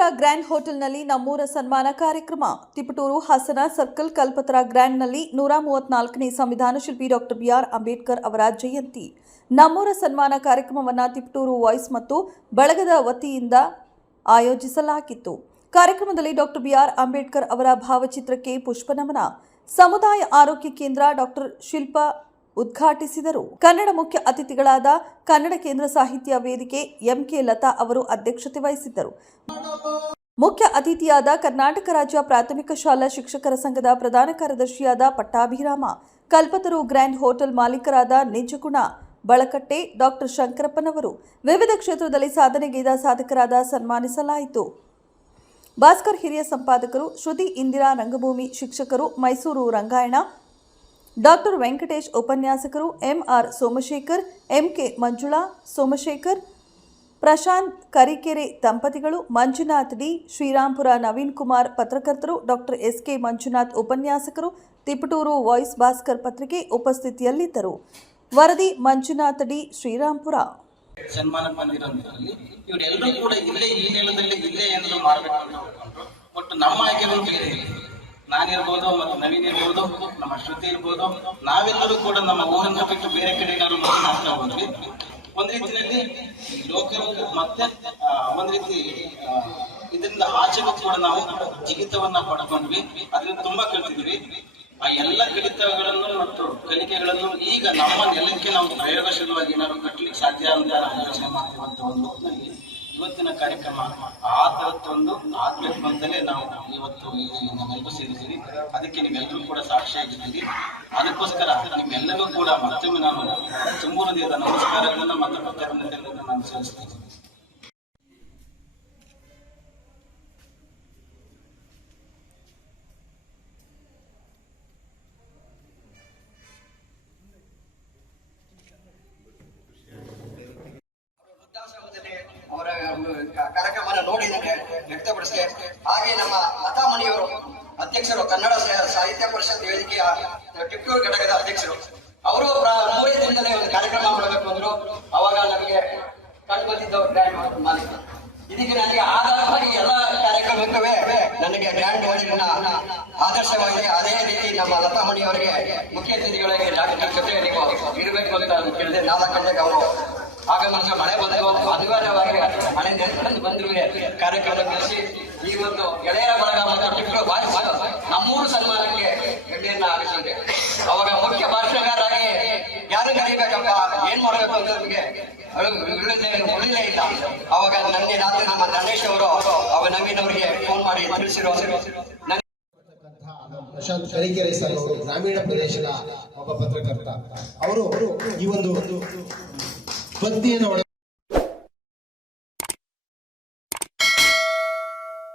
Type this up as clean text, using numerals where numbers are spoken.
ಕಲ್ಪತರ grand ಹೋಟೆಲ್ನಲ್ಲಿ ನಮ್ಮೂರ ಸನ್ಮಾನ ಕಾರ್ಯಕ್ರಮ. ತಿಪಟೂರು ಹಾಸನ ಸರ್ಕಲ್ ಕಲ್ಪತರ ಗ್ರ್ಯಾಂಡ್ನಲ್ಲಿ 134ನೇ ಸಂವಿಧಾನ ಶಿಲ್ಪಿ ಡಾಕ್ಟರ್ ಬಿ.ಆರ್. ಅಂಬೇಡ್ಕರ್ ಅವರ ಜಯಂತಿ ನಮ್ಮೂರ ಸನ್ಮಾನ ಕಾರ್ಯಕ್ರಮವನ್ನು ತಿಪಟೂರು ವಾಯ್ಸ್ ಮತ್ತು ಬಳಗದ ವತಿಯಿಂದ ಆಯೋಜಿಸಲಾಗಿತ್ತು. ಕಾರ್ಯಕ್ರಮದಲ್ಲಿ ಡಾಕ್ಟರ್ ಬಿ.ಆರ್. ಅಂಬೇಡ್ಕರ್ ಅವರ ಭಾವಚಿತ್ರಕ್ಕೆ ಪುಷ್ಪನಮನ, ಸಮುದಾಯ ಆರೋಗ್ಯ ಕೇಂದ್ರ ಡಾಕ್ಟರ್ ಶಿಲ್ಪಾ ಉದ್ಘಾಟಿಸಿದರು. ಕನ್ನಡ ಮುಖ್ಯ ಅತಿಥಿಗಳಾದ ಕನ್ನಡ ಕೇಂದ್ರ ಸಾಹಿತ್ಯ ವೇದಿಕೆ ಎಂಕೆ ಲತಾ ಅವರು ಅಧ್ಯಕ್ಷತೆ ವಹಿಸಿದ್ದರು. ಮುಖ್ಯ ಅತಿಥಿಯಾದ ಕರ್ನಾಟಕ ರಾಜ್ಯ ಪ್ರಾಥಮಿಕ ಶಾಲಾ ಶಿಕ್ಷಕರ ಸಂಘದ ಪ್ರಧಾನ ಕಾರ್ಯದರ್ಶಿಯಾದ ಪಟ್ಟಾಭಿರಾಮ, ಕಲ್ಪತರು ಗ್ರ್ಯಾಂಡ್ ಹೋಟೆಲ್ ಮಾಲೀಕರಾದ ನಿಜಗುಣ ಬಳಕಟ್ಟೆ, ಡಾಕ್ಟರ್ ಶಂಕರಪ್ಪನವರು ವಿವಿಧ ಕ್ಷೇತ್ರದಲ್ಲಿ ಸಾಧನೆಗೈದ ಸಾಧಕರಾದ ಸನ್ಮಾನಿಸಲಾಯಿತು. ಭಾಸ್ಕರ್ ಹಿರಿಯ ಸಂಪಾದಕರು, ಶ್ರುತಿ ಇಂದಿರಾ ರಂಗಭೂಮಿ ಶಿಕ್ಷಕರು, ಮೈಸೂರು ರಂಗಾಯಣ, ಡಾಕ್ಟರ್ ವೆಂಕಟೇಶ್ ಉಪನ್ಯಾಸಕರು, ಎಂಆರ್ ಸೋಮಶೇಖರ್, ಎಂಕೆ ಮಂಜುಳಾ ಸೋಮಶೇಖರ್, ಪ್ರಶಾಂತ್ ಕರಿಕೆರೆ ದಂಪತಿಗಳು, ಮಂಜುನಾಥ್ ಡಿ, ಶ್ರೀರಾಂಪುರ ನವೀನ್ ಕುಮಾರ್ ಪತ್ರಕರ್ತರು, ಡಾಕ್ಟರ್ ಎಸ್ಕೆ ಮಂಜುನಾಥ್ ಉಪನ್ಯಾಸಕರು, ತಿಪಟೂರು ವಾಯ್ಸ್ ಭಾಸ್ಕರ್ ಪತ್ರಿಕೆ ಉಪಸ್ಥಿತಿಯಲ್ಲಿದ್ದರು. ವರದಿ ಮಂಜುನಾಥ್ ಡಿ, ಶ್ರೀರಾಂಪುರ. ಸನ್ಮಾನ ಬಂದಿರೋದ್ರಲ್ಲಿ ಇವರೆಲ್ಲರೂ ಕೂಡ ಇಲ್ಲೇ ಈ ನೆಲದಲ್ಲಿ ಇಲ್ಲೇ ಏನಾದ್ರು ಮಾಡಬೇಕು ಅಂತ ಹೇಳ್ಕೊಂಡ್ರು. ಒಟ್ಟು ನಮ್ಮ ಆಯ್ಕೆಗಳು ಬೇರೆ ಇಲ್ಲ. ನಾನಿರ್ಬೋದು, ಮತ್ತು ನವೀನ್ ಇರ್ಬೋದು, ನಮ್ಮ ಶ್ರುತಿ ಇರ್ಬೋದು, ನಾವೆಲ್ಲರೂ ಕೂಡ ನಮ್ಮ ಊರನ್ನ ಬಿಟ್ಟು ಬೇರೆ ಕಡೆ ಏನಾದ್ರು ಮಾಡ್ತಾ ಹೋದ್ವಿ. ಒಂದ್ ರೀತಿಯಲ್ಲಿ ಲೋಕ ಮತ್ತೆ ಒಂದ್ ರೀತಿ ಇದರಿಂದ ಆಚೆಗೂ ಕೂಡ ನಾವು ಜಿಗಿತವನ್ನ ಪಡ್ಕೊಂಡ್ವಿ. ಅದರಿಂದ ತುಂಬಾ ಕಲಿತಿದ್ವಿ. ಆ ಎಲ್ಲ ಕಲಿತಗಳನ್ನು ಮತ್ತು ಕಲಿಕೆಗಳನ್ನು ಈಗ ನಮ್ಮ ನೆಲಕ್ಕೆ ನಾವು ಪ್ರಯೋಗಶೀಲವಾಗಿ ಏನಾದ್ರು ಕಟ್ಟಲಿಕ್ಕೆ ಸಾಧ್ಯ ಅಂತ ನಾವು ಯೋಚನೆ ಮಾಡ್ತೀವಂತ ಒಂದು ಹೊತ್ತಿನಲ್ಲಿ ಇವತ್ತಿನ ಕಾರ್ಯಕ್ರಮ ಆ ತರತ್ತೊಂದು ಆಗ್ಬೇಕು ಅಂತಲೇ ನಾವು ಇವತ್ತು ನಾವೆಲ್ಲರೂ ಸೇರಿದ್ದೀವಿ. ಅದಕ್ಕೆ ನೀವೆಲ್ಲರೂ ಕೂಡ ಸಾಕ್ಷಿಯಾಗಿದ್ದೀರಿ. ಅದಕ್ಕೋಸ್ಕರ ನಿಮ್ಮೆಲ್ಲರೂ ಕೂಡ ಮತ್ತೊಮ್ಮೆ ನಾನು ತುಂಬು ಹೃದಯದ ನಮಸ್ಕಾರಗಳನ್ನು ಮತ್ತು ಕೃತಜ್ಞತೆಗಳನ್ನು ನಾನು ಸಲ್ಲಿಸ್ತೀನಿ. ಅವರ ಕಾರ್ಯಕ್ರಮ ನೋಡಿ ವ್ಯಕ್ತಪಡಿಸಿದೆ. ಹಾಗೆ ನಮ್ಮ ಲತಾಮಣಿಯವರು ಅಧ್ಯಕ್ಷರು, ಕನ್ನಡ ಸಾಹಿತ್ಯ ಪರಿಷತ್ ವೇದಿಕೆಯ ಟಿಪ್ಪೂರು ಘಟಕದ ಅಧ್ಯಕ್ಷರು, ಅವರು 3 ದಿನದಲ್ಲೇ ಒಂದು ಕಾರ್ಯಕ್ರಮ ಮಾಡಬೇಕು ಅಂದ್ರು. ಅವಾಗ ನಮಗೆ ಕಂಡು ಬಂದಿದ್ದು ಗ್ರ್ಯಾಂಡ್ ಮಾಲೀಕ. ಇದೀಗ ನನಗೆ ಆಧಾರವಾಗಿ ಎಲ್ಲ ಕಾರ್ಯಕ್ರಮಕ್ಕೂ ನನಗೆ ಗ್ರ್ಯಾಂಡ್ ಹೋಟೆಲ್ನ ಆದರ್ಶವಾಗಿದೆ. ಅದೇ ರೀತಿ ನಮ್ಮ ಲತಾಮಣಿಯವರಿಗೆ ಮುಖ್ಯ ಅತಿಥಿಗಳಿಗೆ ಡಾಕ್ಟರ್ ಜೊತೆಯಲ್ಲಿ ಇರಬೇಕು ಅಂತ ಕೇಳಿದೆ. 4 ಗಂಟೆಗೆ ಅವರು ಆಗಮನ, ಮಳೆ ಬಂದು ಅನಿವಾರ್ಯವಾಗಿ ಮಳೆ ನೆನೆಸ್ಕೊಂಡು ಬಂದ್ರು ಕಾರ್ಯಕ್ರಮ ಕಳಿಸಿ ಈ ಒಂದು ಗೆಳೆಯರ ಬಳಗ ಮತ್ತು ನಮ್ಮೂರು ಸನ್ಮಾನಕ್ಕೆ ಗಡ್ಡೆಯನ್ನ ಆರಿಸಿದೆ. ಅವಾಗ ಮುಖ್ಯ ಭಾಷಣಗಾರಾಗಿ ಯಾರು ಕರೀಬೇಕಪ್ಪ, ಏನ್ ಮಾಡಬೇಕು ಅಂತ ನಮಗೆ ಉಳಿಲೇ ಇಲ್ಲ. ಅವಾಗ ನನಗೆ ರಾತ್ರಿ ನಮ್ಮ ಧನೇಶ್ ಅವರು ನವೀನ್ ಅವರಿಗೆ ಫೋನ್ ಮಾಡಿ ತಿಳಿಸಿರೋ ಪ್ರಶಾಂತ್ ಕರಿಕೆರೆ ಸರ್ ಅವರು ಗ್ರಾಮೀಣ ಪ್ರದೇಶದ ಒಬ್ಬ ಪತ್ರಕರ್ತ. ಅವರು ಈ ಒಂದು ಪದ್ಯವನ್ನು